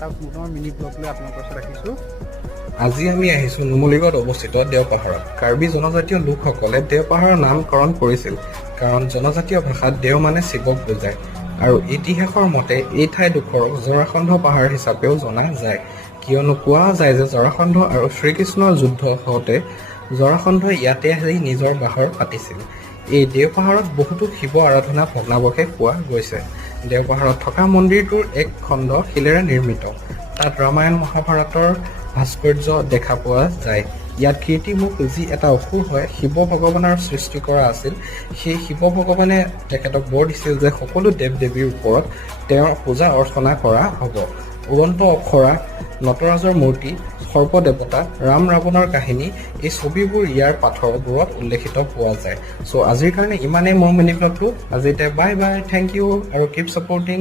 এটা পুনৰ mini blog লৈ আপোনালোকৰ ওচৰত ৰাখিছোঁ। আজি আমি আহিছোঁ নুমলীগড়ত অৱস্থিত দেওপাহাৰত। কাৰ্বি জনজাতীয় লোকসকলে দেওপাহাৰৰ নামকৰণ কৰিছিল কাৰণ জনজাতীয় ভাষাত দেও মানে শিৱক বুজায় আৰু ইতিহাসৰ মতে এই ঠাইডোখৰক জৰাসন্ধ পাহাৰ হিচাপেও জনা যায়, কিয়নো কোৱা যায় যে জৰাসন্ধ আৰু শ্ৰীকৃষ্ণৰ যুদ্ধ হওঁতে জৰাসন্ধই ইয়াতে আহি নিজৰ বাহৰ পাতিছিল। এই দেওপাহাৰত বহুতো শিৱ আৰাধনা ভগ্নাৱশেষ পোৱা গৈছে। দেওপাহাৰত থকা মন্দিৰটোৰ এক খণ্ড শিলেৰে নিৰ্মিত। তাত ৰামায়ণ মহাভাৰতৰ ভাস্কৰ্য দেখা পোৱা যায়। ইয়াত কীৰ্তিমুখ যি এটা অসুৰ হয় শিৱ ভগৱানৰ সৃষ্টি কৰা আছিল। সেই শিৱ ভগৱানে তেখেতক বৰ দিছিল যে সকলো দেৱ দেৱীৰ ওপৰত তেওঁৰ পূজা অৰ্চনা কৰা হ'ব। উড়ন্ত অখৰা, নটৰাজৰ মূৰ্তি, সৰ্পদেৱতা, ৰাম ৰাৱণৰ কাহিনী এই ছবিবোৰ ইয়াৰ পাথৰবোৰত উল্লেখিত পোৱা যায়। চ' আজিৰ কাৰণে ইমানেই মোৰ মিনি ব্লগটো। আজি বাই বাই, থেংক ইউ আৰু কিপ ছাপৰ্টিং।